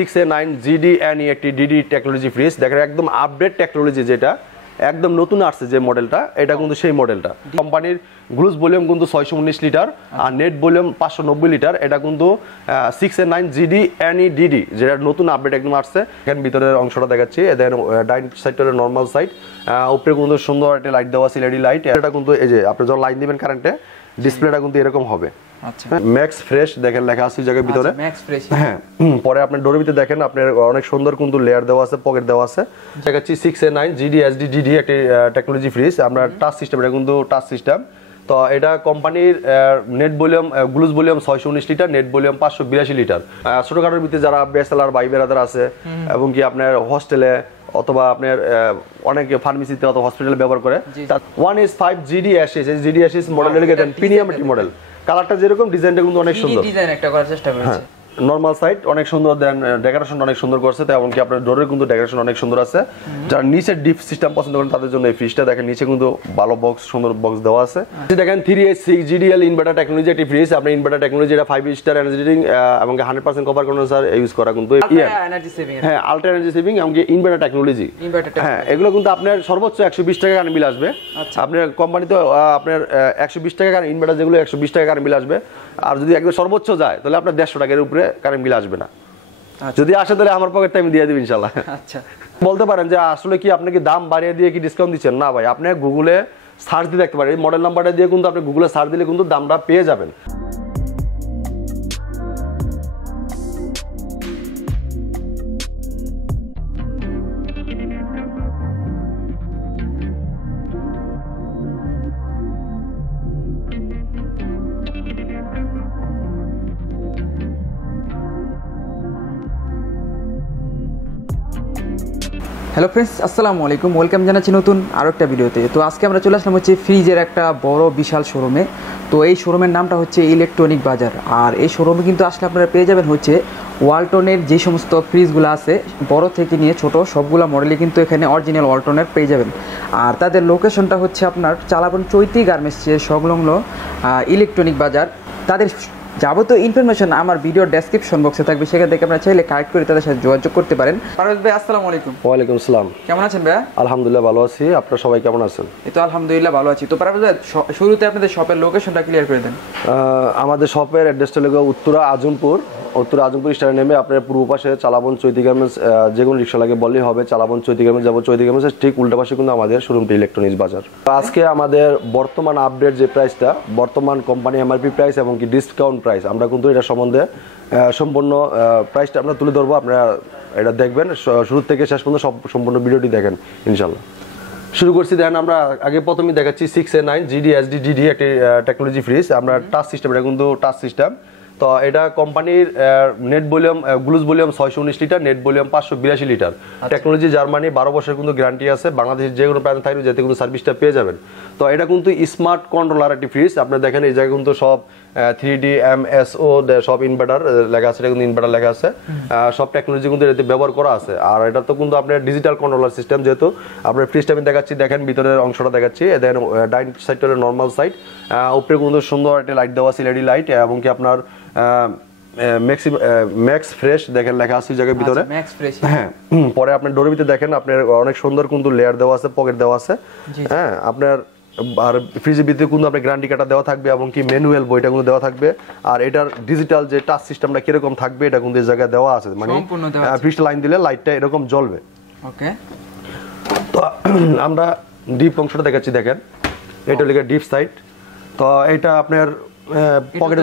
6A9 GD একটি DD technology fridge দেখেন, একদম আপডেট টেকনোলজি, যেটা একদম নতুন আসছে যে মডেলটা, এটা কিন্তু সেই মডেলটা। কোম্পানির গ্লুজ ভলিউম কিন্তু 619 লিটার আর নেট ভলিউম 590 লিটার। এটা কিন্তু 6A9 GD যেটা নতুন আপডেট একদম আসছে। এখানে ভিতরের অংশটা দেখাচ্ছি, দেন ডাইন সাইডটা নরমাল সাইড, উপরে কিন্তু সুন্দর একটা লাইট দেওয়া আছে, এলইডি লাইট। এটা কিন্তু এই যে আপনি যখন লাইন দিবেন কারেন্টে, ডিসপ্লেটা কিন্তু এরকম হবে। আচ্ছা, ম্যাক্স ফ্রেশ দেখেন লেখা আছে জায়গার ভিতরে। ম্যাক্স ফ্রেশ, হ্যাঁ। পরে আপনি ডোরের ভিতরে দেখেন আপনার অনেক সুন্দর কিন্তু লেয়ার দেওয়া আছে, পকেট দেওয়া আছে। দেখাচ্ছি 6A9 GD একটি টেকনোলজি ফ্রিজ। আমরা টাচ সিস্টেম, এটা কিন্তু টাচ সিস্টেম। তো এটা কোম্পানির net volume gross volume 619 litre, net volume 582 litre. ছোটখাটোর ভিতরে যারা ব্যাচেলার ভাই বেরাদার আছে এবং কি আপনার হোস্টেলে অথবা আপনার অনেক ফার্মেসিতে অথবা হসপিটালে ব্যবহার করে। 1S5 GD মডেলের প্রিমিয়াম মডেল। কালারটা যেরকম, ডিজাইনটা কিন্তু অনেক সুন্দর। ডিজাইন একটা করার চেষ্টা করেছে। নরমাল সাইড অনেক সুন্দর, দেন ডেকোরেশন অনেক সুন্দর করছে। তো এমনকি আপনার ডোরের কিন্তু ডেকোরেশন অনেক সুন্দর আছে। যারা নিচে ডিপ সিস্টেম পছন্দ করেন তাদের জন্য এই ফ্রিজটা দেখেন, নিচে কিন্তু ভালো বক্স, সুন্দর বক্স দেওয়া আছে। দেখেন 3H6 GDL ইনভার্টার টেকনোলজি একটি ফ্রিজ। আপনি ইনভার্টার টেকনোলজি, এটা 5 স্টার এনার্জি রেটিং এবং 100% কভার কন্ডেন্সার ইউজ করা কিন্তু এনার্জি সেভিং। হ্যাঁ, আলট্রা এনার্জি সেভিং এবং ইনভার্টার টেকনোলজি। হ্যাঁ, এগুলো কিন্তু আপনার সর্বোচ্চ 120 টাকা কারেন্ট বিল আসবে। আপনার কোম্পানিতে আপনার 120 টাকা কারেন্ট ইনভার্টার যেগুলো 120 টাকা কারেন্ট বিল আসবে। আর যদি একদম সর্বোচ্চ যায় তাহলে আপনার 150 টাকার উপরে কারেন্ট বিল আসবে না। যদি আসে তাহলে আমার পকেটে আমি দিয়ে দেব ইনশাআল্লাহ। আচ্ছা, বলতে পারেন যে আসলে কি আপনি কি দাম বাড়িয়ে দিয়ে কি ডিসকাউন্ট দিচ্ছেন? না ভাই, আপনি গুগলে সার্চ দিয়ে দেখতে পারেন। এই মডেল নাম্বারটা দিয়ে কিন্তু আপনি গুগলে সার্চ দিলে কিন্তু দামটা পেয়ে যাবেন। হ্যালো ফ্রেন্ডস, আসসালামু আলাইকুম। ওয়েলকাম জানাচ্ছি নতুন আরও একটা ভিডিওতে। তো আজকে আমরা চলে আসলাম হচ্ছে ফ্রিজের একটা বড় বিশাল শোরুমে। তো এই শোরুমের নামটা হচ্ছে ইলেকট্রনিক বাজার। আর এই শোরুমে কিন্তু আসলে আপনারা পেয়ে যাবেন হচ্ছে ওয়ালটনের যে সমস্ত ফ্রিজগুলো আছে, বড় থেকে নিয়ে ছোট সবগুলো মডেলই কিন্তু এখানে অরিজিনাল ওয়ালটনের পেয়ে যাবেন। আর তাদের লোকেশনটা হচ্ছে আপনার চালাবন চৈতি গার্মেন্টসের সংলগ্ন ইলেকট্রনিক বাজার। তাদের যাবতীয় ইনফরমেশন আমার ভিডিওর ডেসক্রিপশন বক্সে থাকবে, সেখান থেকে আপনারা চাইলে কালেক্ট করে তাদের সাথে যোগাযোগ করতে পারেন। পারভেজ ভাই, আসসালামু আলাইকুম। ওয়ালাইকুম আসসালাম। কেমন আছেন ভাই? আলহামদুলিল্লাহ ভালো আছি। আপনারা সবাই কেমন আছেন? এই তো আলহামদুলিল্লাহ ভালো আছি। তো পারভেজ ভাই, শুরুতে আপনাদের শপের লোকেশনটা ক্লিয়ার করে দেন। আমাদের শপের অ্যাড্রেসটা হলো উত্তরা আজমপুর স্টারে নেমে আপনার পূর্ব পাশে চালাবন চৈতি গার্মেন্টস, যে কোনো রিক্সা লাগে বললেই হবে। চালাবন চৈতি গার্মেন্টস যাবো, চৈতি গার্মেন্টসের ঠিক উল্টা পাশে কিন্তু আমাদের শোরুমটি ইলেকট্রনিক্স বাজার। আজকে আমাদের বর্তমান আপডেট যে প্রাইসটা, বর্তমান কোম্পানি এমআরপি প্রাইস এবং কি ডিসকাউন্ট প্রাইস, আমরা কিন্তু এটা সম্বন্ধে সম্পূর্ণ প্রাইসটা আমরা তুলে ধরবো। আপনারা এটা দেখবেন, শুরু থেকে শেষ পর্যন্ত সম্পূর্ণ ভিডিওটি দেখেন ইনশাল্লাহ। শুরু করছি, দেখেন আমরা আগে প্রথমেই দেখাচ্ছি 6A9 GD একটি টেকনোলজি ফ্রিজ। আমরা টাচ সিস্টেম, এটা কিন্তু টাচ সিস্টেম। তো এটা কোম্পানির net volume gross volume 619 litre, net volume 582 litre. Technology Germany, 12 বছরের কিন্তু গ্যারান্টি আছে। বাংলাদেশের যে কোনো প্রান্তে থাকবে যেতে কিন্তু সার্ভিসটা পেয়ে যাবেন। তো এটা কিন্তু স্মার্ট কন্ট্রোলার একটি ফ্রিজ। আপনারা দেখেন এই জায়গায় কিন্তু সব 3D MSO সব ইনভার্টার লেখা আছে, এটা কিন্তু ইনভার্টার লেখা আছে। সব টেকনোলজি কিন্তু এটাতে ব্যবহার করা আছে। আর এটা তো কিন্তু আপনার ডিজিটাল কন্ট্রোলার সিস্টেম। যেহেতু আপনার ফ্রিজটা আমি দেখাচ্ছি, দেখেন ভিতরের অংশটা দেখাচ্ছি, দেন ডাইন সাইডটা হলো নর্মাল সাইড, উপরে কিন্তু সুন্দর একটা লাইট দেওয়া আছে, এলইডি লাইট। এবং কি আপনার ম্যাক্স ফ্রেশ দেখেন লেখা আছে জায়গার ভিতরে। হ্যাঁ, পরে আপনার ডোরের ভিতরে দেখেন আপনার অনেক সুন্দর কিন্তু লেয়ার দেওয়া আছে, পকেট দেওয়া আছে। হ্যাঁ, আপনার আর ফ্রিজের ভিতরে কিন্তু আপনার গ্যারান্টি কার্ডটা দেওয়া থাকবে এবং কি ম্যানুয়াল বইটা কিন্তু দেওয়া থাকবে। আর এটার ডিজিটাল যে টাচ সিস্টেমটা কিরকম থাকবে এটা কিন্তু এই জায়গায় দেওয়া আছে, মানে ফ্রিজটা লাইন দিলে লাইটটা এরকম জ্বলবে। ওকে, তো আমরা ডিপ অংশটা দেখাচ্ছি, দেখেন এটা হলো ডিপ সাইড। তো এটা আপনার পকেটে,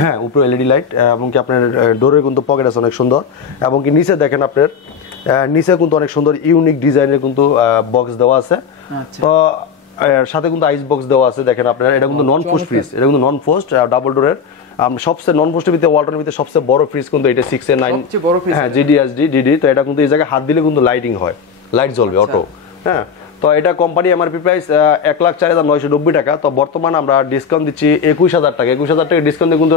হ্যাঁ উপরে এলইডি লাইট এবং কি আপনার ডোরের কিন্তু পকেট আছে অনেক সুন্দর। এবং কি নিচে দেখেন আপনার নিচে কিন্তু অনেক সুন্দর ইউনিক ডিজাইনের কিন্তু বক্স দেওয়া আছে। তো সাথে কিন্তু আইস বক্স দেওয়া আছে। দেখেন আপনার এটা কিন্তু নন ফ্রস্ট ফ্রিজ, এটা কিন্তু নন ফ্রস্ট ডাবল ডোরের। সবচেয়ে নন ফ্রস্টের ভিতরে ওয়ালটনের ভিতরে সবচেয়ে বড় ফ্রিজ কিন্তু এটা 6A9 হ্যাঁ GD। তো এটা কিন্তু এই জায়গায় হাত দিলে কিন্তু লাইটিং হয়, লাইট জ্বলবে অটো। হ্যাঁ, তো তো এটা কোম্পানি এমআরপি প্রাইস 1,04,990 টাকা। তো বর্তমানে আমরা ডিসকাউন্ট দিচ্ছি 21,000 টাকা। 21,000 টাকা ডিসকাউন্ট দিয়ে কিন্তু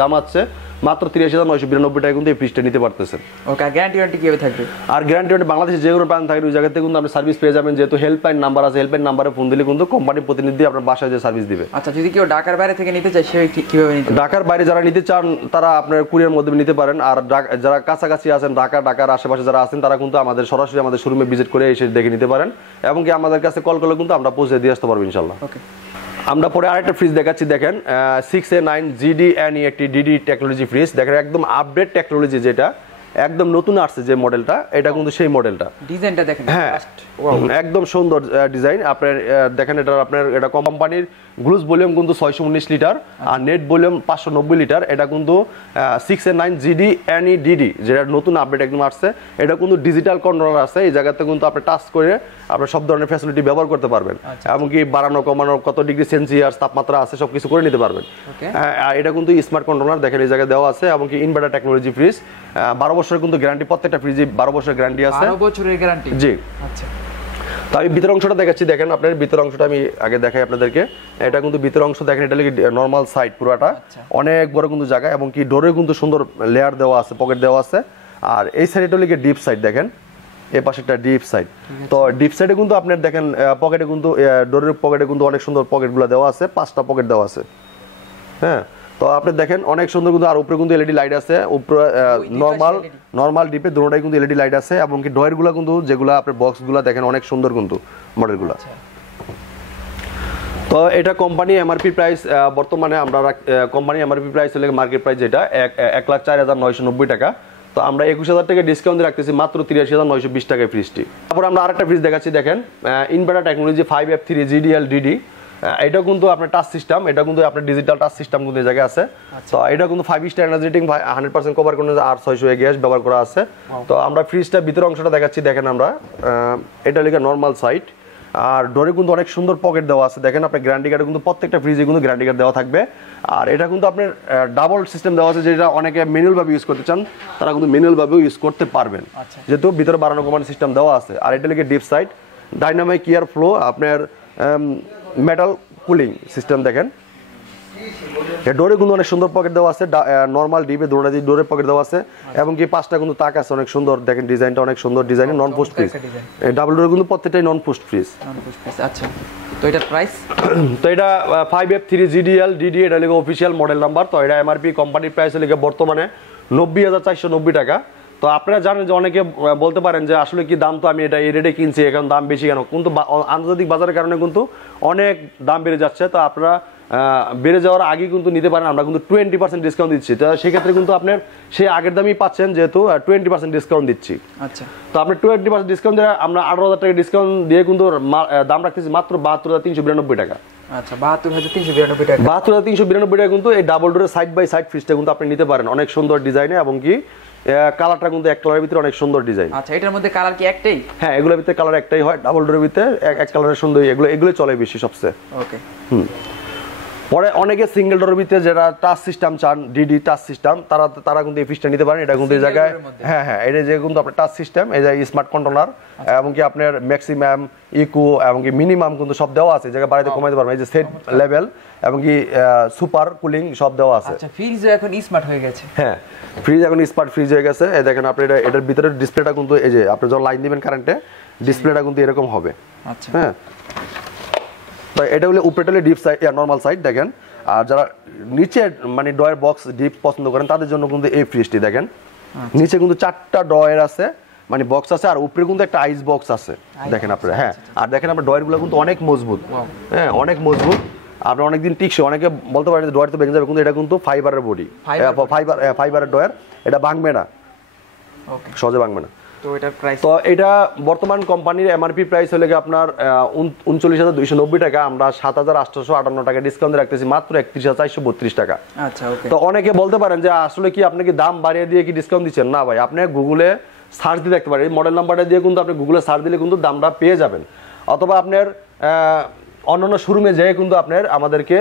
দাম আছে মাত্র 83,992 টাকা কিন্তু এই ফ্রিজটা নিতে পারতেছেন। ওকে, গ্যারান্টি ওয়ারেন্টি কিভাবে থাকবে? আর গ্যারান্টি ওয়ারেন্টি বাংলাদেশে যে কোনো প্রান্ত থাকে ওই জায়গাতে কিন্তু আপনি সার্ভিস পেয়ে যাবেন, যেহেতু হেল্পলাইন নাম্বার আছে। হেল্পলাইন নাম্বারে ফোন দিলে কিন্তু কোম্পানির প্রতিনিধি আপনার বাসায় যে সার্ভিস দিবে। আচ্ছা, যদি কেউ ঢাকার বাইরে থেকে নিতে চায় সে কিভাবে নিতে? ঢাকার বাইরে যারা নিতে চান তারা আপনার কুরিয়ার মাধ্যমে নিতে পারেন। আর যারা কাছাকাছি আছেন, ঢাকার আশেপাশে যারা আছেন, তারা কিন্তু আমাদের সরাসরি আমাদের শোরুমে ভিজিট করে এসে দেখে নিতে পারেন, এবং কি আমাদের কাছে কল করলে কিন্তু আমরা পৌঁছে দিয়ে আসতে পারবো ইনশাল্লাহ। ওকে, আমরা পরে আরেকটা ফ্রিজ দেখাচ্ছি, দেখেন 6A9 GD একটি ডিডি টেকনোলজি ফ্রিজ। দেখেন একদম আপডেট টেকনোলজি, যেটা একদম নতুন আসছে যে মডেলটা, এটা কিন্তু সেই মডেলটা। ডিজাইনটা দেখেন, হ্যাঁ একদম সুন্দর ডিজাইন। আপনার দেখেন এটা কোম্পানির গ্লুজ ভলিউম কিন্তু 619 লিটার আর নেট ভলিউম 590 লিটার। এটা কিন্তু 6A9 GD যেটা নতুন আপডেট একদম আসছে। এটা কিন্তু ডিজিটাল কন্ট্রোলার আছে, এই জায়গাতে কিন্তু আপনি টাচ করে আপনার সব ধরনের ফ্যাসিলিটি ব্যবহার করতে পারবেন, এমনকি বাড়ানো কমানো কত ডিগ্রি সেলসিয়াস তাপমাত্রা আছে সবকিছু করে নিতে পারবেন। এটা কিন্তু স্মার্ট কন্ট্রোলার, দেখেন এই জায়গায় দেওয়া আছে, এমনকি ইনভার্টার টেকনোলজি ফ্রিজ। 12 বছরের কিন্তু গ্যারান্টি, প্রত্যেকটা ফ্রিজে 12 বছরের গ্যারান্টি আছে। 12 বছরের গ্যারান্টি? জি। আচ্ছা, তো আমি ভিতর অংশটা দেখাচ্ছি, দেখেন আপনার ভিতর অংশটা আমি আগে দেখাই আপনাদেরকে। এটা কিন্তু ভিতর অংশ দেখেন, এটা লাগে নরমাল সাইড পুরোটা, অনেক বড় কিন্তু জায়গা, এবং কি ডোরে কিন্তু সুন্দর লেয়ার দেওয়া আছে, পকেট দেওয়া আছে। আর এই সাইডটা লাগে ডিপ সাইড, দেখেন এই পাশে একটা ডিপ সাইড। তো ডিপ সাইডে কিন্তু আপনার দেখেন পকেটে কিন্তু ডোরের পকেটে কিন্তু অনেক সুন্দর পকেটগুলো দেওয়া আছে, 5টা পকেট দেওয়া আছে। হ্যাঁ, তো আপনি দেখেন অনেক সুন্দর কিন্তু। আর উপরে কিন্তু এলইডি লাইট আছে, উপরে নরমাল ডিপে দুটোটাই কিন্তু এলইডি লাইট আছে, এবং কি ডয়ারগুলো কিন্তু যেগুলো আপনার বক্সগুলো দেখেন অনেক সুন্দর কিন্তু মডেলগুলো। তো এটা কোম্পানি এমআরপি প্রাইস বর্তমানে আমরা কোম্পানি এমআরপি প্রাইস হলে মার্কেট প্রাইস যেটা 1,04,990 টাকা। তো আমরা 21,000 টাকা ডিসকাউন্ট রাখতেছি মাত্র 83,920 টাকায় ফ্রিজটি। তারপর আমরা আরেকটা ফ্রিজ দেখাচ্ছি, দেখেন ইনভার্টার টেকনোলজি 5F3 GDL এটা কিন্তু আপনার টাচ সিস্টেম, এটা কিন্তু আপনার ডিজিটাল টাচ সিস্টেম কিন্তু এই জায়গায় আছে। তো এটা কিন্তু 5 স্টার এনার্জি রেটিং, 100% কভার করে আর 600 গ্যাস ব্যবহার করা আছে। তো আমরা ফ্রিজটা ভিতর অংশটা দেখাচ্ছি, দেখেন আমরা এটা লিখে নরমাল সাইড। আর ডোরে কিন্তু অনেক সুন্দর পকেট দেওয়া আছে, দেখেন আপনার গ্যারান্টি কার্ডে কিন্তু প্রত্যেকটা ফ্রিজে কিন্তু গ্যারান্টি কার্ড দেওয়া থাকবে। আর এটা কিন্তু আপনার ডাবল সিস্টেম দেওয়া আছে, যেটা অনেকে ম্যানুয়াল ভাবে ইউজ করতে চান তারা কিন্তু ম্যানুয়াল ভাবেও ইউজ করতে পারবেন, যেহেতু ভিতরে বাড়ানো কমানো সিস্টেম দেওয়া আছে। আর এটা লিখে deep side dynamic air flow, আপনার মেটাল কুলিং সিস্টেম। দেখেন ডোরে কিন্তু অনেক সুন্দর পকেট দেওয়া আছে, নরমাল ডিপে ডোরে পকেট দেওয়া আছে, এবং কি 5টা কিন্তু তাক আছে অনেক সুন্দর। দেখেন ডিজাইনটা অনেক সুন্দর ডিজাইন, নন পোস্ট ফ্রিজ। ডাবল ডোরে কিন্তু প্রত্যেকটাই নন পোস্ট ফ্রিজ। আচ্ছা, তো এটার প্রাইস? তো এটা 5F3 GDL এটা লিখে অফিসিয়াল মডেল নাম্বার। তো এটা এমআরপি কোম্পানির প্রাইস লিখে বর্তমানে 90,490 টাকা। তো আপনারা জানেন যে অনেকে বলতে পারেন যে আসলে কি দাম, তো আমি এটা এই রেটে কিনছি, এখন দাম বেশি কেন? কিন্তু আন্তর্জাতিক বাজারের কারণে কিন্তু অনেক দাম বেড়ে যাচ্ছে। তো আপনারা বেড়ে যাওয়ার আগে কিন্তু নিতে পারেন, আমরা কিন্তু 20% ডিসকাউন্ট দিচ্ছি। তো সেক্ষেত্রে কিন্তু আপনার সেই আগের দামই পাচ্ছেন, যেহেতু 20% ডিসকাউন্ট দিচ্ছি। আচ্ছা, তো আপনি 20% ডিসকাউন্ট দিয়ে আমরা 18,000 টাকা ডিসকাউন্ট দিয়ে কিন্তু দাম রাখতেছি মাত্র 72,392 টাকা। আচ্ছা, 72,392 টাকা। 72,392 টাকা কিন্তু এই ডাবল ডোরের সাইড বাই সাইড ফ্রিজটা কিন্তু আপনি নিতে পারেন, অনেক সুন্দর ডিজাইনে, এবং কি কালারটা কিন্তু এক কালারের ভিতরে অনেক সুন্দর ডিজাইন। আচ্ছা, এটার মধ্যে কালার কি একটাই? হ্যাঁ, এগুলোর ভিতরে কালার একটাই হয়, ডাবল ডোরের ভিতরে এক কালারের সুন্দর, এগুলো চলে বেশি সবচেয়ে। ওকে। পরে অনেকে সিঙ্গেল ডোরের ভিতরে যারা টাচ সিস্টেম চান, ডিডি টাচ সিস্টেম, তারা কিন্তু এই ফ্রিজটা নিতে পারেন। এটা কিন্তু এই জায়গায় হ্যাঁ এটা যে কিন্তু আপনার টাচ সিস্টেম, এই যে স্মার্ট কন্ট্রোলার, এবং কি আপনার ম্যাক্সিমাম, ইকো, এবং কি মিনিমাম কিন্তু সব দেওয়া আছে, জায়গা বাড়াইতে কমাইতে পারবেন। এই যে সেট লেভেল, এবং কি সুপার কুলিং সব দেওয়া আছে। আচ্ছা, ফ্রিজ এখন স্মার্ট হয়ে গেছে। হ্যাঁ, ফ্রিজ এখন স্মার্ট ফ্রিজ হয়ে গেছে। এই দেখেন আপনি এটার ভিতরে ডিসপ্লেটা কিন্তু এই যে আপনি যখন লাইন দিবেন কারেন্টে, ডিসপ্লেটা কিন্তু এরকম হবে। আচ্ছা, হ্যাঁ, তো এটা হলো উপরেটা হলো ডিপ সাইড, নরমাল সাইড দেখেন। আর যারা নিচে মানে ডয়ার বক্স ডিপ পছন্দ করেন তাদের জন্য কিন্তু এই ফ্রিজটি দেখেন, নিচে কিন্তু 4টা ডয়ার আছে, মানে বক্স আছে, আর উপরে কিন্তু একটা আইস বক্স আছে দেখেন আপনারা। হ্যাঁ, আর দেখেন আপনার ডয়ারগুলো কিন্তু অনেক মজবুত, হ্যাঁ অনেক মজবুত, আপনার অনেকদিন টিকছে। অনেকে বলতে পারেন ডয়ার তো ভেঙে যাবে, কিন্তু এটা কিন্তু ফাইবারের বডি, ফাইবারের ডয়ার, এটা ভাঙবে না, সহজে ভাঙবে না। তো এটা বর্তমান কোম্পানির এমআরপি প্রাইস হলে আপনার 39,290 টাকা, আমরা 7,858 টাকা ডিসকাউন্ট রাখতেছি মাত্র 31,432 টাকা। আচ্ছা, ওকে। তো অনেকে বলতে পারেন যে আসলে কি আপনি কি দাম বাড়িয়ে দিয়ে কি ডিসকাউন্ট দিচ্ছেন? না ভাই, আপনি গুগলে সার্চ দিয়ে দেখতে পারেন, এই মডেল নাম্বারটা দিয়ে কিন্তু আপনি গুগলে সার্চ দিলে কিন্তু দামটা পেয়ে যাবেন, অথবা আপনার অন্যান্য শোরুমে যেয়ে কিন্তু আপনার আমাদেরকে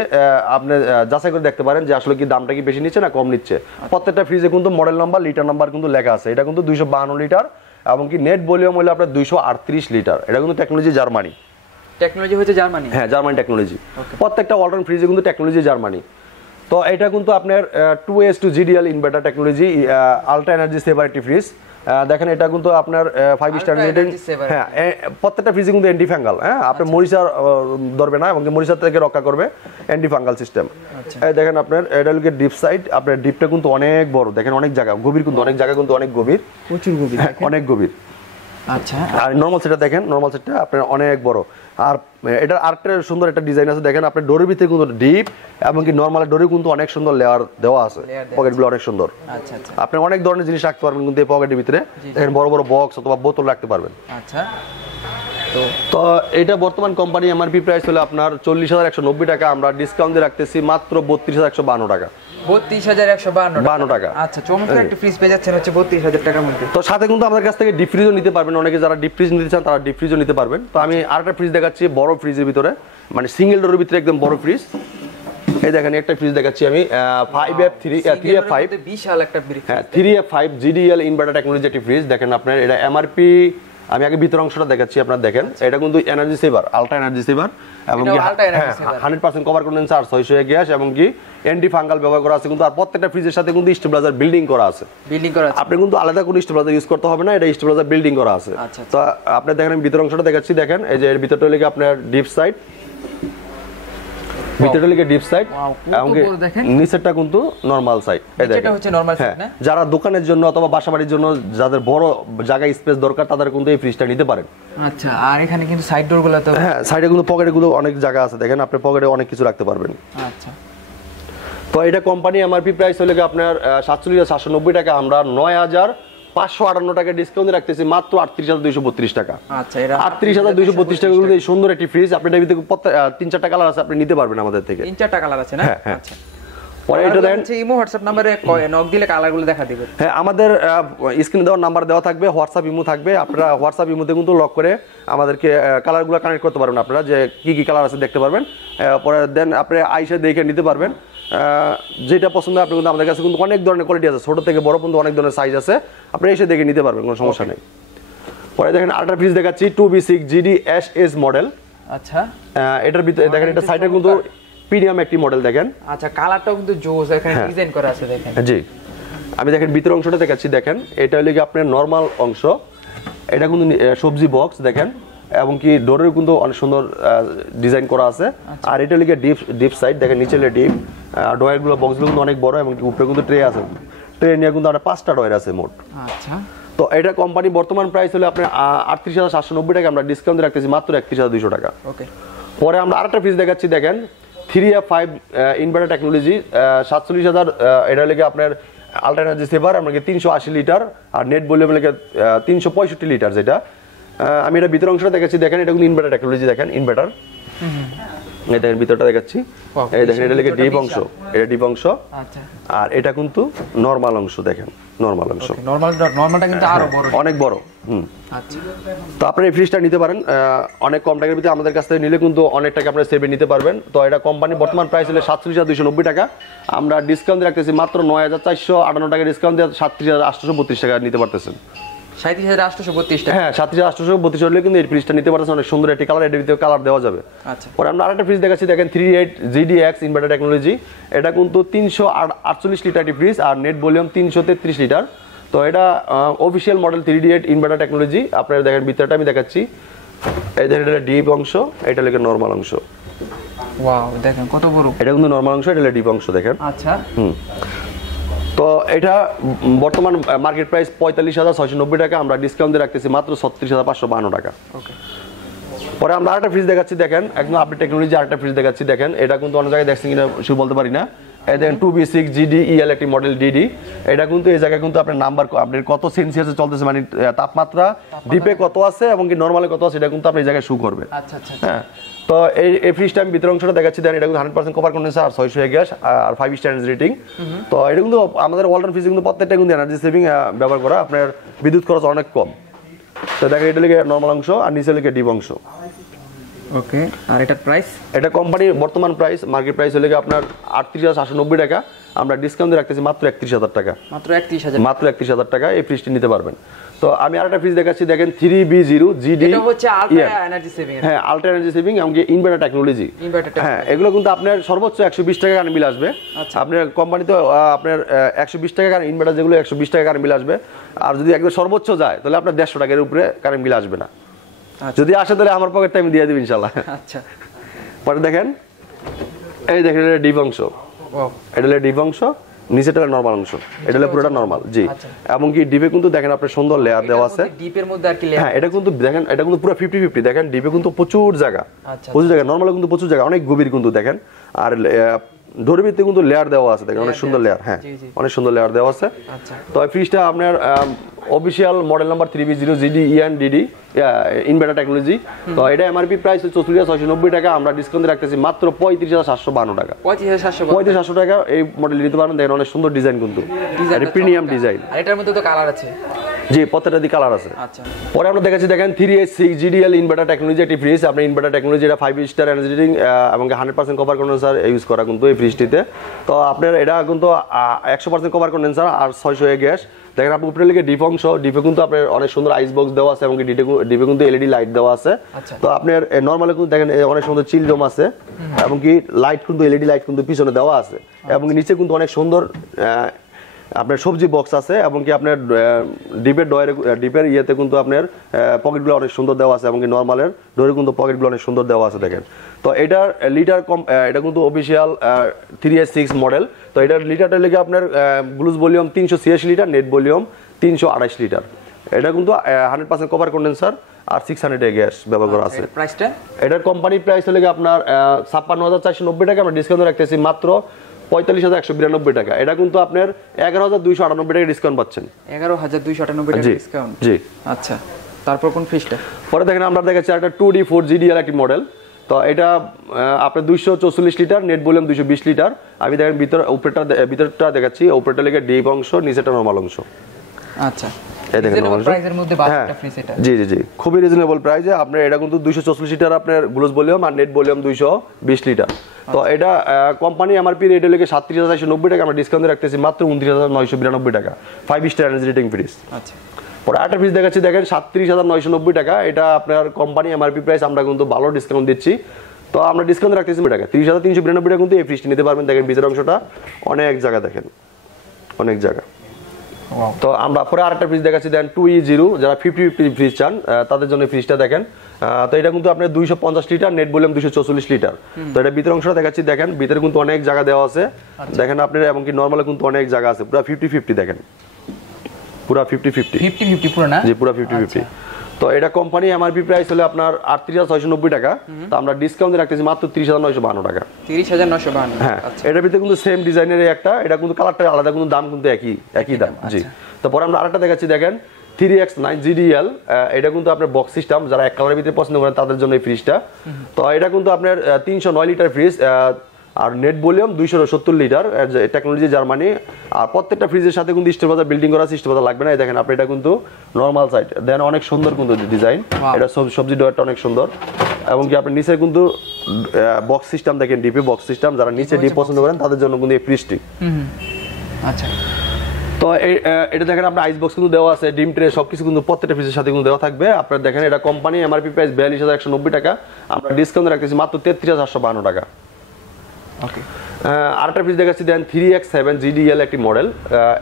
আপনি যাচাই করে দেখতে পারেন যে আসলে কি দামটা কি বেশি নিচ্ছে না কম নিচ্ছে। প্রত্যেকটা ফ্রিজে কিন্তু মডেল নাম্বার, লিটার নাম্বার কিন্তু লেখা আছে। এটা কিন্তু 252 লিটার, এবং কি নেট ভলিউম হলো আপনার 238 লিটার। এটা কিন্তু টেকনোলজি জার্মানি। টেকনোলজি হচ্ছে জার্মানি? হ্যাঁ, জার্মানি টেকনোলজি। প্রত্যেকটা ওয়ালটন ফ্রিজে কিন্তু টেকনোলজি জার্মানি। তো এটা কিন্তু আপনার 2S2 GDL inverter technology, ultra energy saver একটি ফ্রিজ। দেখেন এটা কিন্তু আপনার 5 স্টার রেটিং। হ্যাঁ, প্রত্যেকটা ফ্রিজে কিন্তু অ্যান্টি ফাঙ্গাল, হ্যাঁ আপনার মরিচা ধরবে না এবং মরিচা থেকে রক্ষা করবে, অ্যান্টি ফাঙ্গাল সিস্টেম। এই দেখেন আপনার এটা হলো ডিপ সাইড, আপনার ডিপটা কিন্তু অনেক বড়, দেখেন অনেক জায়গা গভীর, কিন্তু অনেক জায়গা কিন্তু অনেক গভীর, প্রচুর গভীর, অনেক গভীর। আচ্ছা, আর নরমাল সেটটা দেখেন, নরমাল সেটটা আপনার অনেক বড়। আর এটা আরেকটা সুন্দর একটা ডিজাইন আছে, দেখেন আপনার ডোরের ভিতরে কিন্তু ডিপ এবং কি নরমাল ডোরে কিন্তু অনেক সুন্দর লেয়ার দেওয়া আছে, পকেটগুলো অনেক সুন্দর। আচ্ছা আচ্ছা, আপনি অনেক ধরনের জিনিস রাখতে পারবেন কিন্তু এই পকেটের ভিতরে, দেখেন বড় বড় বক্স অথবা বোতল রাখতে পারবেন। আচ্ছা, তো এটা বর্তমান কোম্পানি এমআরপি প্রাইস হলো আপনার 40,190 টাকা, আমরা ডিসকাউন্ট দিয়ে রাখতেছি মাত্র 32,152 টাকা। 32,152 টাকা। আচ্ছা, চমৎকার একটা ফ্রিজ পেয়ে যাচ্ছেন হচ্ছে 32,000 টাকার মধ্যে। তো সাথে কিন্তু আমাদের কাছ থেকে ডিপ ফ্রিজও নিতে পারবেন, অনেকে যারা ডিপ ফ্রিজ নিতে চান তারা ডিপ ফ্রিজও নিতে পারবেন। তো আমি আরেকটা ফ্রিজ দেখাচ্ছি বড় ফ্রিজের ভিতরে, মানে সিঙ্গেল ডোরের ভিতরে একদম বড় ফ্রিজ। এই দেখেন একটা ফ্রিজ দেখাচ্ছি আমি, 3F5 বিশাল একটা ফ্রিজ। হ্যাঁ, 3F5 GDL ইনভার্টার টেকনোলজি একটি ফ্রিজ। দেখেন আপনার এটা এমআরপি, আমি আগে ভিতর অংশটা দেখাচ্ছি আপনারা দেখেন। এটা কিন্তু energy saver, ultra energy saver এবং কি 100% কভার কন্ডেন্সার, 600 গ্যাস এবং কি অ্যান্টি ফাঙ্গাল ব্যবহার করা আছে কিন্তু। আর প্রত্যেকটা ফ্রিজের সাথে কিন্তু স্টেবিলাইজার বিল্ডিং করা আছে, আপনি কিন্তু আলাদা কোনো স্টেবিলাইজার ইউজ করতে হবে না, এটা স্টেবিলাইজার বিল্ডিং করা আছে। তো আপনি দেখেন আমি ভিতর অংশটা দেখাচ্ছি, দেখেন এই যে এর ভিতরটা লেগে আপনার ডিপ সাইড, ভিতরটা লেগে ডিপ সাইড এবং নিচেরটা কিন্তু নরমাল সাইড। এই দেখেন, যারা দোকানের জন্য অথবা বাসাবাড়ির জন্য যাদের বড় জায়গায় স্পেস দরকার তাদের কিন্তু এই ফ্রিজটা নিতে পারেন। আচ্ছা, আর এখানে কিন্তু সাইড ডোরগুলোতে, হ্যাঁ সাইডে কিন্তু পকেটগুলো অনেক জায়গা আছে, দেখেন আপনি পকেটে অনেক কিছু রাখতে পারবেন। আচ্ছা, তো এটা কোম্পানি এমআরপি প্রাইস হলে আপনার 47,790 টাকা, আমরা 9,558 টাকা ডিসকাউন্ট রাখতেছি মাত্র 38,232 টাকা। আচ্ছা, এটা 38,232 টাকা এই সুন্দর একটি ফ্রিজ। আপনি এর ভিতরে 3-4টা কালার আছে, আপনি নিতে পারবেন আমাদের থেকে। 3-4টা কালার আছে না? আচ্ছা, পরে এটা দেন ইমো হোয়াটসঅ্যাপ নম্বরে নক দিলে কালারগুলো দেখা দিবে। হ্যাঁ, আমাদের স্ক্রিনে দেওয়া নাম্বার দেওয়া থাকবে, হোয়াটসঅ্যাপ ইমো থাকবে, আপনারা হোয়াটসঅ্যাপ ইমোতে কিন্তু লক করে আমাদেরকে কালারগুলো কানেক্ট করতে পারবেন, আপনারা যে কি কি কালার আছে দেখতে পারবেন। পরে দেন আপনি আইসা দেখে নিতে পারবেন, যেটা পছন্দ আপনি কিন্তু আমাদের কাছে কিন্তু অনেক ধরনের কোয়ালিটি আছে, ছোট থেকে বড় পর্যন্ত অনেক ধরনের সাইজ আছে, আপনি এসে দেখে নিতে পারবেন, কোনো সমস্যা নেই। পরে দেখেন আল্ট্রা ফ্রিজ দেখাচ্ছি 2B6 GD HS মডেল। আচ্ছা, এটার ভিতরে দেখেন এটা সাইডে কিন্তু প্রিমিয়াম একটি মডেল দেখেন। আচ্ছা, কালারটাও কিন্তু জোস, এখানে ডিজাইন করা আছে দেখেন। জি, আমি দেখেন ভিতর অংশটা দেখাচ্ছি, দেখেন এটা হলো কি আপনার নরমাল অংশ, এটা কিন্তু সবজি বক্স দেখেন এবং কি ডোরের কিন্তু অনেক সুন্দর ডিজাইন করা আছে। আর এটা হলো কি ডিপ সাইড, দেখেন নিচে ডিপ, ডয়ারগুলো বক্সগুলো কিন্তু অনেক বড় এবং উপরে কিন্তু ট্রে আছে, ট্রে নিয়ে কিন্তু আপনার 5টা ডয়ার আছে মোট। আচ্ছা, তো এটা কোম্পানি বর্তমান প্রাইস হলো আপনার 38,790 টাকা, আমরা ডিসকাউন্ট রাখতেছি মাত্র 31,200 টাকা। ওকে, পরে আমরা আরেকটা ফ্রিজ দেখাচ্ছি, দেখেন 3F5 ইনভার্টার টেকনোলজি 47,000, এটা লেগে আপনার আলট্রা এনার্জি সেভার, আমাকে 380 লিটার আর নেট ভলিউম লেগে 365 লিটার। যেটা আমি এটা ভিতর অংশটা দেখাচ্ছি, দেখেন এটা কিন্তু ইনভার্টার টেকনোলজি, দেখেন ইনভার্টার, এই দেখেন ভিতরটা দেখাচ্ছি, এই দেখেন এটা লেগে ডিপ অংশ, এটা ডিপ অংশ। আচ্ছা, আর এটা কিন্তু নরমাল অংশ, দেখেন নরমাল অংশ, নরমালটা কিন্তু আরো বড়, অনেক বড়। আচ্ছা, তো আপনি এই ফ্রিজটা নিতে পারেন অনেক কম টাকার ভিতরে, আমাদের কাছ থেকে নিলে কিন্তু অনেক টাকা আপনারা সেভে নিতে পারবেন। তো এটা কোম্পানি বর্তমান প্রাইস হলে 47,290 টাকা, আমরা ডিসকাউন্ট রাখতেছি মাত্র 9,458 টাকা ডিসকাউন্ট দিয়ে 37,832 টাকা নিতে পারতেছেন। 37,832 টাকা? হ্যাঁ, 37,832 হলে কিন্তু এই ফ্রিজটা নিতে পারতেছেন, অনেক সুন্দর একটি কালার, এর ভিতরে কালার দেওয়া যাবে। আচ্ছা, পরে আমরা আরেকটা ফ্রিজ দেখাচ্ছি, দেখেন 38 GDX ইনভার্টার টেকনোলজি, এটা কিন্তু 348 লিটার একটি ফ্রিজ আর নেট ভলিউম 333 লিটার। তো এটা official model 3D8 inverter technology. আপনারা দেখেন ভিতরটা আমি দেখাচ্ছি, এই দেখেন এটা ডিপ অংশ, এটা লেগে নরমাল অংশ। ওয়াও, দেখেন কত বড়, এটা কিন্তু নরমাল অংশ, এটা ডিপ অংশ দেখেন। আচ্ছা, তো এটা বর্তমান মার্কেট প্রাইস 45,690 টাকা, আমরা ডিসকাউন্ট দিয়ে রাখতেছি মাত্র 36,552 টাকা। ওকে, পরে আমরা আরেকটা ফ্রিজ দেখাচ্ছি, দেখেন একদম আপডেট টেকনোলজি আরেকটা ফ্রিজ দেখাচ্ছি, দেখেন এটা কিন্তু অনেক জায়গায় দেখছেন কিনা শুধু বলতে পারি না। এই দেখেন 2B6 GDEL একটি মডেল DD, এটা কিন্তু এই জায়গায় কিন্তু আপনার নাম্বার আপনার কত সেলসিয়াসে চলতেছে, মানে তাপমাত্রা ডিপে কত আছে এবং কি নরমালে কত আছে, এটা কিন্তু আপনি এই জায়গায় শো করবে। আচ্ছা আচ্ছা, হ্যাঁ। তো এই ফ্রিজটা আমি ভিতর অংশটা দেখাচ্ছি, দেন এটা কিন্তু 100% কভার কন্ডেন্সার আর 600 গ্যাস আর 5 স্টার রেটিং। তো এটা কিন্তু আমাদের ওয়ালটন ফ্রিজে কিন্তু প্রত্যেকটা কিন্তু এনার্জি সেভিং ব্যবহার করা, আপনার বিদ্যুৎ খরচ অনেক কম। তো দেখেন এটা লেগে নরমাল অংশ আর নিচে লেগে ডিপ অংশ। ওকে, আর এটা প্রাইস, এটা কোম্পানির বর্তমান প্রাইস মার্কেট প্রাইস হলে আপনার 38,790 টাকা, আমরা ডিসকাউন্ট দিয়ে রাখতেছি মাত্র 31,000 টাকা। মাত্র 31,000, মাত্র 31,000 টাকা এই ফ্রিজটি নিতে পারবেন। তো আমি আরেকটা ফ্রিজ দেখাচ্ছি, দেখেন 3B0 GD, এটা হচ্ছে আলট্রা এনার্জি সেভিং। হ্যাঁ, আলট্রা এনার্জি সেভিং এবং ইনভার্টার টেকনোলজি। হ্যাঁ, এগুলো কিন্তু আপনার সর্বোচ্চ 120 টাকা কারেন্ট বিল আসবে। আপনার কোম্পানিতে আপনার 120 টাকা কারেন্ট, ইনভার্টার যেগুলো 120 টাকা কারেন্ট বিল আসবে। আর যদি একদম সর্বোচ্চ যায় তাহলে আপনার 150 টাকার উপরে কারেন্ট বিল আসবে না। যদি আসে তাহলে আমার পকেটে আমি দিয়ে দেব ইনশাআল্লাহ। আচ্ছা, পরে দেখেন, এই দেখেন এটা ডিপ অংশ, এটা হলো ডিপ অংশ, নিচেটা নরমাল অংশ, এটা হলো পুরোটা নরমাল। জি, এবং কি ডিপে কিন্তু দেখেন আপনার সুন্দর লেয়ার দেওয়া আছে। ডিপের মধ্যে আর কি লেয়ার, হ্যাঁ, এটা কিন্তু দেখেন, এটা কিন্তু পুরো 50-50। দেখেন ডিপে কিন্তু প্রচুর জায়গা, প্রচুর জায়গা, নরমালে কিন্তু প্রচুর জায়গা, অনেক গভীর কিন্তু দেখেন। আর ডোরের ভিতরে কিন্তু লেয়ার দেওয়া আছে, দেখেন অনেক সুন্দর লেয়ার। হ্যাঁ, অনেক সুন্দর লেয়ার দেওয়া আছে। তো এই ফ্রিজটা আপনার official model number 3B0 GD EN-DD inverter technology. তো এটা এমআরপি প্রাইস 34,690 টাকা, আমরা ডিসকাউন্টে রাখতেছি মাত্র 35,752 টাকা। 35,752 টাকা এই মডেল নিতে পারেন। দেখেন অনেক সুন্দর ডিজাইন কিন্তু, এটা প্রিমিয়াম ডিজাইন। আর এটার মধ্যে তো কালার আছে। জি, প্রত্যেকটা দি কালার আছে। আচ্ছা, পরে আমরা দেখাচ্ছি, দেখেন 3H6 GDL ইনভার্টার টেকনোলজি একটি ফ্রিজ। আপনি ইনভার্টার টেকনোলজি, এটা 5 স্টার এনার্জি রেটিং এবং 100% কভার কন্ডেন্সার ইউজ করা কিন্তু এই ফ্রিজটিতে। তো আপনার এটা কিন্তু 100% কভার কন্ডেন্সার আর 600 গ্যাস। দেখেন আপনি উপরে লিখে ডিপ অংশ, ডিপে কিন্তু আপনার অনেক সুন্দর আইস বক্স দেওয়া আছে এবং ডিপে কিন্তু এলইডি লাইট দেওয়া আছে। তো আপনার নরমালি কিন্তু দেখেন অনেক সুন্দর চিল রুম আছে এবং কি লাইট কিন্তু এলইডি লাইট কিন্তু পিছনে দেওয়া আছে এবং নিচে কিন্তু অনেক সুন্দর আপনার সবজি বক্স আছে এবং কি আপনার ডিপের ইয়েতে কিন্তু আপনার পকেটগুলো অনেক সুন্দর দেওয়া আছে এবং কি নরমালের ডোরে কিন্তু পকেটগুলো অনেক সুন্দর দেওয়া আছে। দেখেন, তো এটার লিটার কম, এটা কিন্তু অফিসিয়াল 3H6 মডেল। তো এটার লিটারটা লেগে আপনার gross volume 386 litre, net volume 328 litre. এটা কিন্তু 100% কভার কন্ডেন্সার আর 600 গ্যাস ব্যবহার করা আছে। প্রাইসটা, এটার কোম্পানির প্রাইস হলে আপনার 56,490 টাকা, আমরা ডিসকাউন্ট রাখতেছি মাত্র 45,192 টাকা। এটা কিন্তু আপনার 11,298 টাকা ডিসকাউন্ট পাচ্ছেন। 11,298 টাকা ডিসকাউন্ট। জি, আচ্ছা, তারপর কোন ফ্রিজটা? পরে দেখেন আমরা দেখাচ্ছি একটা 2D4 GDL একটি মডেল। তো এটা আপনার 244 লিটার, নেট ভলিউম 220 লিটার। আমি দেখেন ভিতরটা দেখাচ্ছি, উপরেটা লেগে ডিপ অংশ, নিচেটা নরমাল অংশ। আচ্ছা, এই দেখেন প্রাইসের মধ্যে বাজেটটা ফ্রিজ এটা। জি জি জি, খুবই রিজনেবল প্রাইসে আপনার। এটা কিন্তু 244 লিটার আপনার গ্লুজ ভলিউম আর নেট ভলিউম 220 লিটার। তো এটা কোম্পানি এমআরপি রেট লেগে 37,490 টাকা, আমরা ডিসকাউন্টে রাখতেছি মাত্র 29,992 টাকা। 5 স্টার এনার্জি রেটিং ফ্রিজ। আচ্ছা, পরে আরেকটা ফ্রিজ দেখাচ্ছি, দেখেন 37,990 টাকা। এটা আপনার কোম্পানি এমআরপি প্রাইস, আমরা কিন্তু ভালো ডিসকাউন্ট দিচ্ছি। তো আমরা ডিসকাউন্টে রাখতেছি টাকা 30,392 টাকা কিন্তু এই ফ্রিজটি নিতে পারবেন। দেখেন ভিতরের অংশটা অনেক জায়গা, দেখেন অনেক জায়গা। তো আমরা পরে আরেকটা ফ্রিজ দেখাচ্ছি, দেখেন 2E0, যারা 50-50 ফ্রিজ চান তাদের জন্য ফ্রিজটা দেখেন। তো এটা কিন্তু আপনার 250 লিটার, নেট ভলিউম 244 লিটার। তো এটা ভিতরের অংশটা দেখাচ্ছি, দেখেন ভিতরে কিন্তু অনেক জায়গা দেওয়া আছে। দেখেন আপনার এবং কি নরমালে কিন্তু অনেক জায়গা আছে, পুরো 50-50 দেখেন, পুরো 50-50 পুরো না? জি, পুরো 50-50। তো এটা কোম্পানি এমআরপি প্রাইস হলে আপনার 38,690 টাকা, তো আমরা ডিসকাউন্টে রাখতেছি মাত্র 30,952 টাকা। 30,952। হ্যাঁ, এটার ভিতরে কিন্তু সেম ডিজাইনের একটা, এটা কিন্তু কালারটা আলাদা, কিন্তু দাম কিন্তু একই দাম। জি, তো পরে আমরা আরেকটা দেখাচ্ছি, দেখেন 3X9 GDL। এটা কিন্তু আপনার বক্স সিস্টেম, যারা এক কালারের ভিতরে পছন্দ করেন তাদের জন্য এই ফ্রিজটা। তো এটা কিন্তু আপনার 309 লিটার ফ্রিজ আর net volume 270 litre, technology Germany. আর প্রত্যেকটা ফ্রিজের সাথে কিন্তু স্টিল বাজার বিল্ডিং করা, স্টিল বাজার লাগবে না। এই দেখেন আপনি, এটা কিন্তু নরমাল সাইড, দেখেন অনেক সুন্দর কিন্তু ডিজাইন। এটা সবজি ডয়ারটা অনেক সুন্দর এবং কি আপনি নিচে কিন্তু বক্স সিস্টেম দেখেন, ডিপে বক্স সিস্টেম, যারা নিচে ডিপ পছন্দ করেন তাদের জন্য কিন্তু এই ফ্রিজটি। আচ্ছা, তো এটা দেখেন আপনার আইস বক্স কিন্তু দেওয়া আছে, ডিম ট্রে সবকিছু কিন্তু প্রত্যেকটা ফ্রিজের সাথে কিন্তু দেওয়া থাকবে। আপনার দেখেন এটা কোম্পানি এমআরপি প্রাইস 42,190 টাকা, আমরা ডিসকাউন্ট রাখতেছি মাত্র 33,452 টাকা। ওকে, আরেকটা ফ্রিজ দেখাচ্ছি, দেন 3X7 GDL একটি মডেল।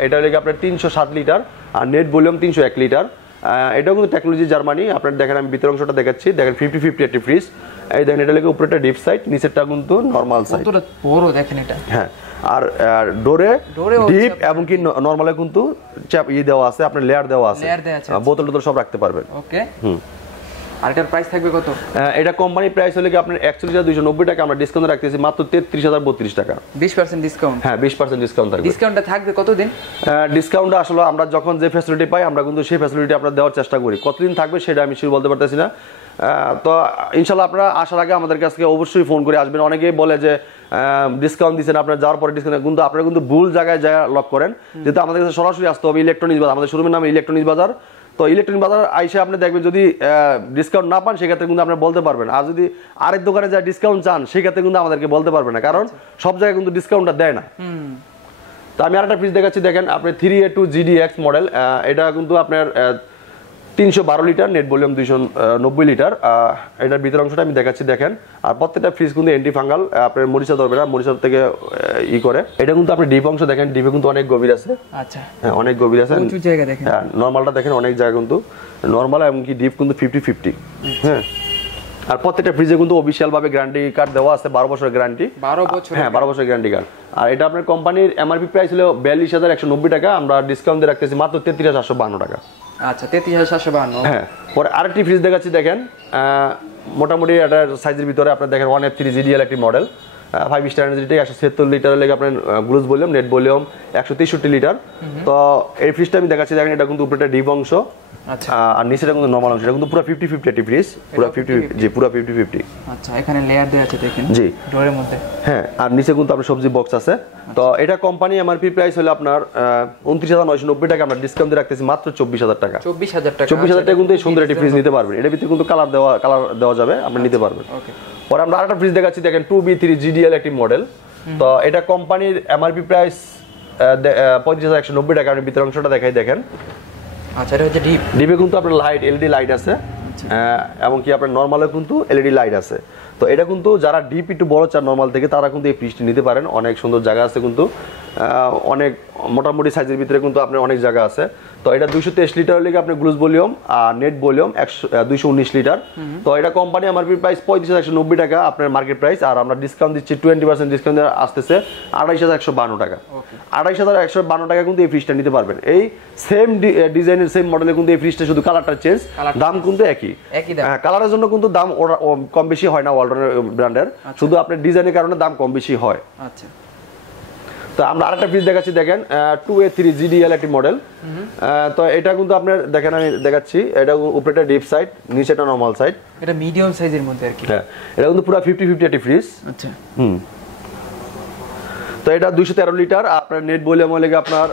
এটা হলো আপনার 307 লিটার আর নেট ভলিউম 301 লিটার। এটাও কিন্তু টেকনোলজি জার্মানি। আপনার দেখেন আমি ভিতর অংশটা দেখাচ্ছি, দেখেন 50-50 একটি ফ্রিজ। এই দেখেন এটা লেগে উপরেটা ডিপ সাইড, নিচেরটা কিন্তু নরমাল সাইড। কতটা বড় দেখেন এটা। হ্যাঁ, আর ডোরে ডিপ এবং কি নরমালে কিন্তু চাপ দেওয়া আছে, আপনার লেয়ার দেওয়া আছে, বোতল টোতল সব রাখতে পারবেন। ওকে, আর এটার প্রাইস থাকবে কত? এটা কোম্পানি প্রাইস হলে কি আপনার 41,290 টাকা, আমরা ডিসকাউন্ট রাখতেছি মাত্র 33,032 টাকা। 20% ডিসকাউন্ট? হ্যাঁ, 20% ডিসকাউন্ট থাকবে। ডিসকাউন্টটা থাকবে কতদিন? ডিসকাউন্টটা আসলে আমরা যখন যে ফ্যাসিলিটি পাই আমরা কিন্তু সেই ফ্যাসিলিটি আমরা দেওয়ার চেষ্টা করি। কতদিন থাকবে সেটা আমি শিওর বলতে পারতেছি না। তো ইনশাআল্লাহ আপনারা আসার আগে আমাদের কাছে অবশ্যই ফোন করে আসবেন। অনেকেই বলে যে ডিসকাউন্ট দিচ্ছেন, আপনারা যাওয়ার পরে ডিসকাউন্ট, কিন্তু আপনারা কিন্তু ভুল জায়গায় যা লক করেন। যেহেতু আমাদের কাছে সরাসরি আসতে হবে ইলেকট্রনিক্স বাজার, আমাদের শোরুমের নাম ইলেকট্রনিক্স বাজার। তো ইলেকট্রনিক বাজার আইসে আপনি দেখবেন, যদি ডিসকাউন্ট না পান সেক্ষেত্রে কিন্তু আপনি বলতে পারবেন। আর যদি আরেক দোকানে যা ডিসকাউন্ট চান সেক্ষেত্রে কিন্তু আমাদেরকে বলতে পারবেন না, কারণ সব জায়গায় কিন্তু ডিসকাউন্টটা দেয় না। তো আমি আরেকটা ফ্রিজ দেখাচ্ছি দেখেন আপনি 3A2 GDX মডেল, এটা কিন্তু আপনার 312 লিটার, নেট ভলিউম 290 লিটার। এটার ভিতর অংশটা আমি দেখাচ্ছি দেখেন। আর প্রত্যেকটা ফ্রিজ কিন্তু অ্যান্টি ফাঙ্গাল, আপনার মরিচা ধরবে না, মরিচা থেকে করে। এটা কিন্তু আপনি ডিপ অংশ দেখেন, ডিপে কিন্তু অনেক গভীর আছে। আচ্ছা, হ্যাঁ অনেক গভীর আছে। প্রচুর জায়গা দেখেন। হ্যাঁ নরমালটা দেখেন অনেক জায়গা কিন্তু নরমাল, এবং কি ডিপ কিন্তু 50-50। হ্যাঁ আর প্রত্যেকটা ফ্রিজে কিন্তু অফিশিয়াল ভাবে গ্যারান্টি কার্ড দেওয়া আছে, 12 বছরের গ্যারান্টি। 12 বছর? হ্যাঁ 12 বছরের গ্যারান্টি কার্ড। আর এটা আপনার কোম্পানির এমআরপি প্রাইস হলো 42,190 টাকা, আমরা ডিসকাউন্ট দিয়ে রাখতেছি মাত্র 33,752 টাকা। আচ্ছা 33,752। হ্যাঁ পরে আরেকটি ফ্রিজ দেখাচ্ছি দেখেন, মোটামুটি একটা সাইজের ভিতরে আপনার দেখেন 1F3 GDL একটি মডেল, 5 স্টার এনার্জি, 176 লিটারের লেগে আপনার gross volume, net volume 163 litre. তো এই ফ্রিজটা আমি দেখাচ্ছি দেখেন, এটা কিন্তু উপরে ডিপ অংশ, আচ্ছা, আর নিচেটা কিন্তু নরমাল অংশ, এটা কিন্তু পুরো 50-50 একটি ফ্রিজ, পুরো 50, জি পুরো 50-50। আচ্ছা এখানে লেয়ার দেওয়া আছে দেখেন, জি ডোরের মধ্যে। হ্যাঁ আর নিচে কিন্তু আপনার সবজি বক্স আছে। তো এটা কোম্পানি এমআরপি প্রাইস হলো আপনার 29,990 টাকা, আমরা ডিসকাউন্ট দিয়ে রাখতেছি মাত্র 24,000 টাকা। 24,000 টাকা। 24,000 টাকা কিন্তু এই সুন্দর একটি ফ্রিজ নিতে পারবেন। এর ভিতরে কিন্তু কালার দেওয়া যাবে, আপনি নিতে পারবেন। ওকে। পরে আমরা আরেকটা ফ্রিজ দেখাচ্ছি দেখেন, 2B3 GDL একটি মডেল। তো এটা কোম্পানির এমআরপি প্রাইস 35,190 টাকা। আপনি ভিতর অংশটা দেখাই দেখেন। আচ্ছা এটা হচ্ছে ডিপ, ডিপে কিন্তু আপনার লাইট এলইডি লাইট আছে, এবং কি আপনার নরমালে কিন্তু এলইডি লাইট আছে। তো এটা কিন্তু যারা ডিপ একটু বড় চান নরমাল থেকে, তারা কিন্তু এই ফ্রিজটি নিতে পারেন। অনেক সুন্দর জায়গা আছে কিন্তু, অনেক মোটামুটি সাইজের ভিতরে কিন্তু আপনার অনেক জায়গা আছে। তো এটা 223 লিটার লেগে আপনার গ্লুজ ভলিউম আর নেট ভলিউম 219 লিটার। তো এটা কোম্পানি এমআরপি প্রাইস 35,190 টাকা, আপনার মার্কেট প্রাইস। আর আমরা ডিসকাউন্ট দিচ্ছি 20% ডিসকাউন্ট আসতেছে 28,152 টাকা। 28,152 টাকা কিন্তু এই ফ্রিজটা নিতে পারবেন। এই সেম ডিজাইনের সেম মডেলে কিন্তু এই ফ্রিজটা, শুধু কালারটা চেঞ্জ, দাম কিন্তু একই। হ্যাঁ কালারের জন্য কিন্তু দাম কম বেশি হয় না ওয়ালটনের ব্র্যান্ডের, শুধু আপনার ডিজাইনের কারণে দাম কম বেশি হয়। আচ্ছা তো আমরা আরেকটা ফ্রিজ দেখাচ্ছি দেখেন, 2A3 GDL একটি মডেল। তো এটা কিন্তু আপনার দেখেন, আমি দেখাচ্ছি, এটা উপরেটা ডিপ সাইড, নিচেটা নরমাল সাইড, এটা মিডিয়াম সাইজের মধ্যে আর কি। হ্যাঁ এটা কিন্তু পুরো 50-50 একটি ফ্রিজ। আচ্ছা তো এটা 213 লিটার, আপনার নেট ভলিউম লেগে আপনার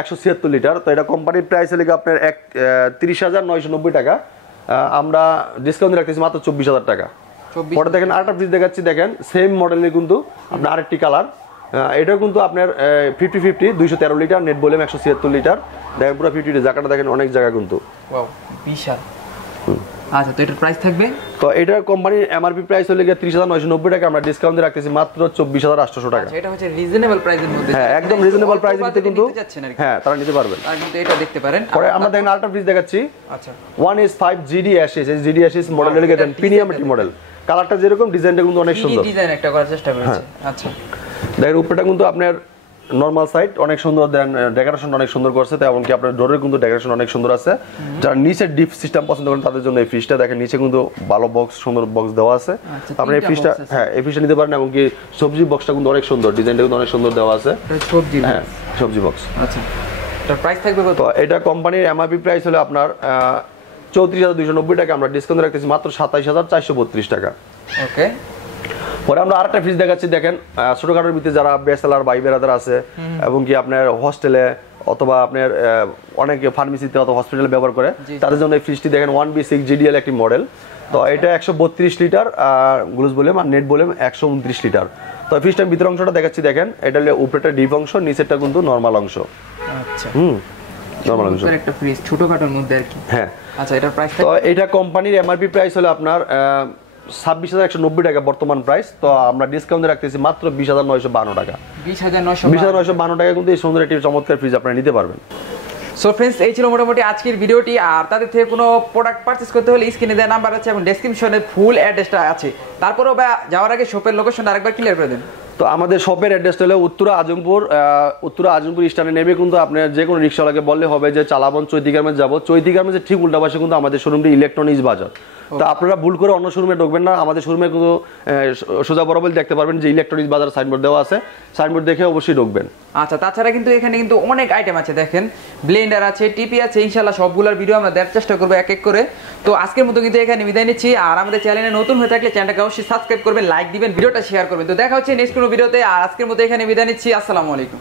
176 লিটার। তো এটা কোম্পানির প্রাইস লেগে আপনার 30,990 টাকা, আমরা ডিসকাউন্ট রাখতেছি মাত্র 24,000 টাকা। পরে দেখেন আরেকটা ফ্রিজ দেখাচ্ছি দেখেন, সেম মডেলের কিন্তু আপনার আরেকটি কালার, এটা কিন্তু আপনার 50-50 213 লিটার, নেট ভলিউম 176 লিটার। দেখেন পুরো 50 জায়গাটা দেখেন, অনেক জায়গা কিন্তু, ওয়াও বিশাল। আচ্ছা তো এটার প্রাইস থাকবে, তো এটার কোম্পানির এমআরপি প্রাইস হলো 30,990 টাকা, আমরা ডিসকাউন্ট দিয়ে রাখতেছি মাত্র 24,800 টাকা। আচ্ছা এটা হচ্ছে রিজনেবল প্রাইসের মধ্যে। হ্যাঁ একদম রিজনেবল প্রাইসের মধ্যে কিন্তু, হ্যাঁ তারা নিতে পারবেন। আর কিন্তু এটা দেখতে পারেন। পরে আমরা দেখেন আরেকটা ফ্রিজ দেখাচ্ছি, আচ্ছা 1S5 GDSS, এই GDSS মডেলের লেগে দেন, প্রিমিয়াম একটি মডেল। কালারটা যেরকম, ডিজাইনটা কিন্তু অনেক সুন্দর, ডিজাইন একটা করার চেষ্টা করেছে। আচ্ছা দেখেন উপরেটা কিন্তু আপনার নরমাল সাইড অনেক সুন্দর, দেন ডেকোরেশন অনেক সুন্দর করছে, তো এমনকি আপনার ডোরের কিন্তু ডেকোরেশন অনেক সুন্দর আছে। যারা নিচে ডিপ সিস্টেম পছন্দ করেন তাদের জন্য এই ফ্রিজটা দেখেন, নিচে কিন্তু ভালো বক্স, সুন্দর বক্স দেওয়া আছে। আপনি এই ফ্রিজটা, হ্যাঁ এই ফ্রিজটা নিতে পারেন। এমনকি সবজি বক্সটা কিন্তু অনেক সুন্দর, ডিজাইনটা কিন্তু অনেক সুন্দর দেওয়া আছে, সবজি, হ্যাঁ সবজি বক্স। আচ্ছা এটার প্রাইস থাকবে কত? তো এটা কোম্পানির এমআরপি প্রাইস হলো আপনার 34,290 টাকা, আমরা ডিসকাউন্ট রাখতেছি মাত্র 27,432 টাকা। ওকে। পরে আমরা আরেকটা ফ্রিজ দেখাচ্ছি দেখেন, ছোটখাটোর ভিতরে যারা বেচেলার ভাই বেরাদার আছে, এবং কি আপনার হোস্টেলে অথবা আপনার অনেক ফার্মেসিতে অথবা হসপিটালে ব্যবহার করে, তাদের জন্য এই ফ্রিজটি দেখেন 1B6 GDL একটি মডেল। তো এটা 132 লিটার গ্লুজ ভলিউম আর নেট ভলিউম 129 লিটার। তো ফ্রিজটার ভিতর অংশটা দেখাচ্ছি দেখেন, এটা হলো উপরেটা ডিপ অংশ, নিচেরটা কিন্তু নরমাল অংশ। আচ্ছা নরমাল অংশ, একটা ফ্রিজ ছোটখাটোর মধ্যে আর কি। হ্যাঁ আচ্ছা এটার প্রাইস, তো এটা কোম্পানির এমআরপি প্রাইস হলো আপনার 26,190 টাকা বর্তমান প্রাইস। তো আমরা ডিসকাউন্টে রাখতেছি মাত্র 20,952 টাকা। 20,952 টাকা কিন্তু এই সুন্দর একটি চমৎকার ফ্রিজ আপনারা নিতে পারবেন। সো ফ্রেন্ডস এই ছিল মোটামুটি আজকের ভিডিওটি। আর তাদের থেকে কোনো প্রোডাক্ট পারচেজ করতে হলে স্ক্রিনে দেওয়া নাম্বার আছে এবং ডেসক্রিপশনে ফুল অ্যাড্রেসটা আছে। তারপরেও যাওয়ার আগে শপের লোকেশনটা আরেকবার ক্লিয়ার করে দেন। তো আমাদের শপের অ্যাড্রেসটা হলো উত্তরা আজমপুর স্ট্যান্ডে নেমে কিন্তু আপনার যে কোনো রিক্সাওয়ালাকে বললে হবে যে চালাবন চৈতি গার্মেন্টস যাবো। চৈতি গার্মেন্টসের ঠিক উল্টা পাশে কিন্তু আমাদের শোরুমটি ইলেকট্রনিক্স বাজার। তো আপনারা ভুল করে অন্য শোরুমে ঢুকবেন না, আমাদের শোরুমে কিন্তু সোজা বরাবর দেখতে পারবেন যে ইলেকট্রনিক্স বাজার সাইনবোর্ড দেওয়া আছে, সাইনবোর্ড দেখে অবশ্যই ঢুকবেন। আচ্ছা তাছাড়া কিন্তু এখানে কিন্তু অনেক আইটেম আছে, দেখেন ব্লেন্ডার আছে, টিপি আছে, ইনশাআল্লাহ সবগুলোর ভিডিও আমরা দেখার চেষ্টা করবো এক এক করে। তো আজকের মতো কিন্তু এখানে বিদায় নিচ্ছি। আর আমাদের চ্যানেলে নতুন হয়ে থাকলে চ্যানেলটাকে অবশ্যই সাবস্ক্রাইব করবেন, লাইক দিবেন, ভিডিওটা শেয়ার করবেন। তো দেখা হচ্ছে নেক্সট কোনো ভিডিওতে। আর আজকের মতো এখানে বিদায় নিচ্ছি। আসসালামু আলাইকুম।